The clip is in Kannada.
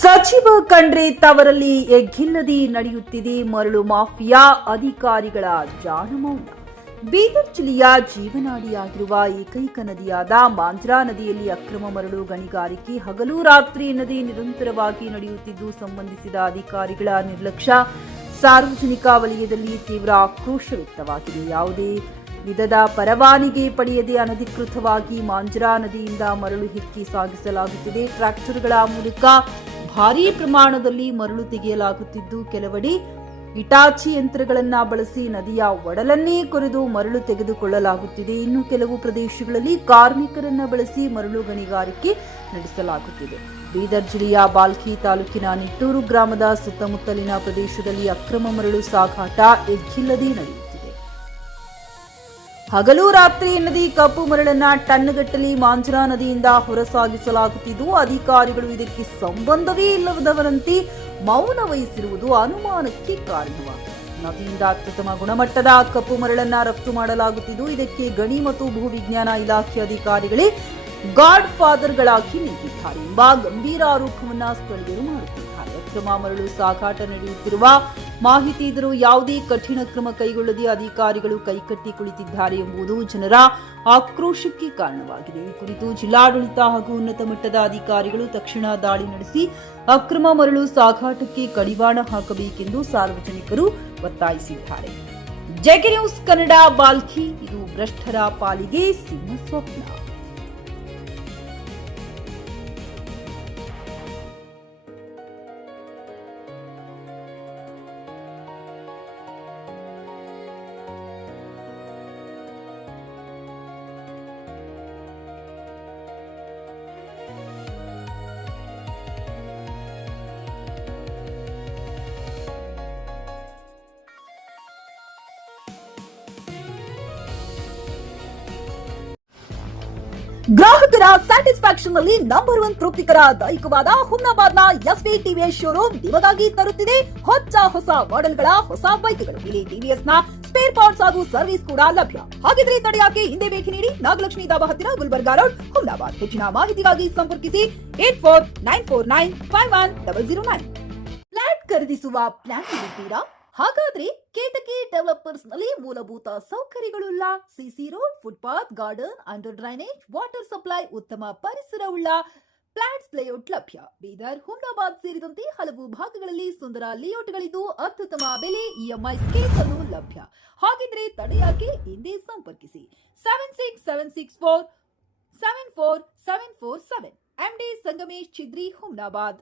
ಸಚಿವ ಖಂಡ್ರೆ ತವರಲ್ಲಿ ಎಗ್ಗಿಲ್ಲದೆ ನಡೆಯುತ್ತಿದೆ ಮರಳು ಮಾಫಿಯಾ ಅಧಿಕಾರಿಗಳ ಜಾಣಮೌನ. ಬೀದರ್ ಜಿಲ್ಲೆಯ ಜೀವನಾಡಿಯಾಗಿರುವ ಏಕೈಕ ನದಿಯಾದ ಮಾಂಜ್ರಾ ನದಿಯಲ್ಲಿ ಅಕ್ರಮ ಮರಳು ಗಣಿಗಾರಿಕೆ ಹಗಲು ರಾತ್ರಿ ಎನ್ನದೇ ನಿರಂತರವಾಗಿ ನಡೆಯುತ್ತಿದ್ದು, ಸಂಬಂಧಿಸಿದ ಅಧಿಕಾರಿಗಳ ನಿರ್ಲಕ್ಷ್ಯ ಸಾರ್ವಜನಿಕ ವಲಯದಲ್ಲಿ ತೀವ್ರ ಆಕ್ರೋಶ ವ್ಯಕ್ತವಾಗಿದೆ. ಯಾವುದೇ ವಿಧದ ಪರವಾನಗಿ ಪಡೆಯದೆ ಅನಧಿಕೃತವಾಗಿ ಮಾಂಜ್ರಾ ನದಿಯಿಂದ ಮರಳು ಹೆಕ್ಕಿ ಸಾಗಿಸಲಾಗುತ್ತಿದೆ. ಟ್ರ್ಯಾಕ್ಟರ್ಗಳ ಮೂಲಕ ಭಾರೀ ಪ್ರಮಾಣದಲ್ಲಿ ಮರಳು ತೆಗೆಯಲಾಗುತ್ತಿದ್ದು, ಕೆಲವೆಡೆ ಇಟಾಚಿ ಯಂತ್ರಗಳನ್ನು ಬಳಸಿ ನದಿಯ ಒಡಲನ್ನೇ ಕೊರೆದು ಮರಳು ತೆಗೆದುಕೊಳ್ಳಲಾಗುತ್ತಿದೆ. ಇನ್ನು ಕೆಲವು ಪ್ರದೇಶಗಳಲ್ಲಿ ಕಾರ್ಮಿಕರನ್ನ ಬಳಸಿ ಮರಳು ಗಣಿಗಾರಿಕೆ ನಡೆಸಲಾಗುತ್ತಿದೆ. ಬೀದರ್ ಜಿಲ್ಲೆಯ ಬಾಲ್ಕಿ ತಾಲೂಕಿನ ನಿಟ್ಟೂರು ಗ್ರಾಮದ ಸುತ್ತಮುತ್ತಲಿನ ಪ್ರದೇಶದಲ್ಲಿ ಅಕ್ರಮ ಮರಳು ಸಾಗಾಟ ಎಗ್ಗಿಲ್ಲದೆ ನಡೆಯುತ್ತಿದೆ. ಹಗಲು ರಾತ್ರಿ ಎನ್ನದೇ ಕಪ್ಪು ಮರಳನ್ನ ಟನ್ಗಟ್ಟಲೆ ಮಾಂಜ್ರಾ ನದಿಯಿಂದ ಹೊರಸಾಗಿಸಲಾಗುತ್ತಿದ್ದು, ಅಧಿಕಾರಿಗಳು ಇದಕ್ಕೆ ಸಂಬಂಧವೇ ಇಲ್ಲದವರಂತೆ ಮೌನ ವಹಿಸಿರುವುದು ಅನುಮಾನಕ್ಕೆ ಕಾರಣವಾಗಿದೆ. ನದಿಯಿಂದ ಅತ್ಯುತ್ತಮ ಗುಣಮಟ್ಟದ ಕಪ್ಪು ಮರಳನ್ನ ರಫ್ತು ಮಾಡಲಾಗುತ್ತಿದ್ದು, ಇದಕ್ಕೆ ಗಣಿ ಮತ್ತು ಭೂವಿಜ್ಞಾನ ಇಲಾಖೆ ಅಧಿಕಾರಿಗಳೇ ಗಾಡ್ ಫಾದರ್ಗಳಾಗಿ ನಿಂತಿದ್ದಾರೆ ಎಂಬ ಗಂಭೀರ ಆರೋಪವನ್ನ ಸ್ಥಳೀಯರು ಮಾಡುತ್ತಿದ್ದಾರೆ. ಅಕ್ರಮ ಮರಳು ಸಾಗಾಟ ನಡೆಯುತ್ತಿರುವ ಮಾಹಿತಿ ಇದ್ದರೂ ಯಾವುದೇ ಕಠಿಣ ಕ್ರಮ ಕೈಗೊಳ್ಳದೆ ಅಧಿಕಾರಿಗಳು ಕೈಕಟ್ಟಿ ಕುಳಿತಿದ್ದಾರೆ ಎಂಬುದು ಜನರ ಆಕ್ರೋಶಕ್ಕೆ ಕಾರಣವಾಗಿದೆ. ಈ ಕುರಿತು ಜಿಲ್ಲಾಡಳಿತ ಹಾಗೂ ಉನ್ನತ ಮಟ್ಟದ ಅಧಿಕಾರಿಗಳು ತಕ್ಷಣ ದಾಳಿ ನಡೆಸಿ ಅಕ್ರಮ ಮರಳು ಸಾಗಾಟಕ್ಕೆ ಕಡಿವಾಣ ಹಾಕಬೇಕೆಂದು ಸಾರ್ವಜನಿಕರು ಒತ್ತಾಯಿಸಿದ್ದಾರೆ. JK news Kannada, Bhalki. ಇದು ಭ್ರಷ್ಟರ ಪಾಲಿಗೆ ಸಿಂಹ ಸ್ವಪ್ನ. ಗ್ರಾಹಕರ ಸ್ಯಾಟಿಸ್ಫ್ಯಾಕ್ಷನ್ ನಲ್ಲಿ ನಂಬರ್ 1 ತೃಪ್ತಿಕರ ದೈಹಿಕವಾದ ಹುಮ್ನಾಬಾದ್ನ ಎಸ್ವಿ ಟಿವಿಎಸ್ ಶೋರೂಮ್ ನಿಮಗಾಗಿ ತರುತ್ತಿದೆ ಹೊಸ ಮಾಡೆಲ್ಗಳ ಹೊಸ ಬೈಕ್ಗಳು. ಇಲ್ಲಿ ಟಿವಿಎಸ್ ನ ಸ್ಪೇರ್ ಪಾರ್ಟ್ಸ್ ಹಾಗೂ ಸರ್ವಿಸ್ ಕೂಡ ಲಭ್ಯ. ಹಾಗಿದ್ರೆ ತಡೆಯಾಕೆ ಹಿಂದೆ ಭೇಟಿ ನೀಡಿ. ನಾಗಲಕ್ಷ್ಮಿ ದಾಬಾ ಹತ್ತಿರ ಗುಲ್ಬರ್ಗಾ ರೋಡ್, ಹುಮ್ನಾಬಾದ್. ಹೆಚ್ಚಿನ ಮಾಹಿತಿಗಾಗಿ ಸಂಪರ್ಕಿಸಿ 8494951009. ಫ್ಲಾಟ್ ಖರೀದಿಸುವ ಪ್ಲಾನ್ ಇದ್ದೀರಾ? ಹಾಗಾದ್ರೆ ಕೇತಕಿ ಡೆವಲಪರ್ಸ್ ನಲ್ಲಿ ಮೂಲಭೂತ ಸೌಕರ್ಯಗಳುಳ್ಳ CC road, footpath, garden, under drainage, water supply, ಉತ್ತಮ ಪರಿಸರವುಳ್ಳ ಫ್ಲಾಟ್ಸ್ ಲೇಔಟ್ ಲಭ್ಯ. ಬೀದರ್, ಹುಮ್ನಾಬಾದ್ ಸೇರಿದಂತೆ ಹಲವು ಭಾಗಗಳಲ್ಲಿ ಸುಂದರ ಲೇಔಟ್ಗಳಿದ್ದು, ಅತ್ಯುತ್ತಮ ಬೆಲೆ, ಇಎಂಐ ಸ್ಕೀಮ್ಸ್ ಅನ್ನು ಲಭ್ಯ. ಹಾಗಿದ್ರೆ ತಡೆಯಾಕೆ ಹಿಂದೆ ಸಂಪರ್ಕಿಸಿ 7676474747. MD ಸಂಗಮೇಶ್ ಚಿದ್ರಿ, ಹುಮ್ನಾಬಾದ್.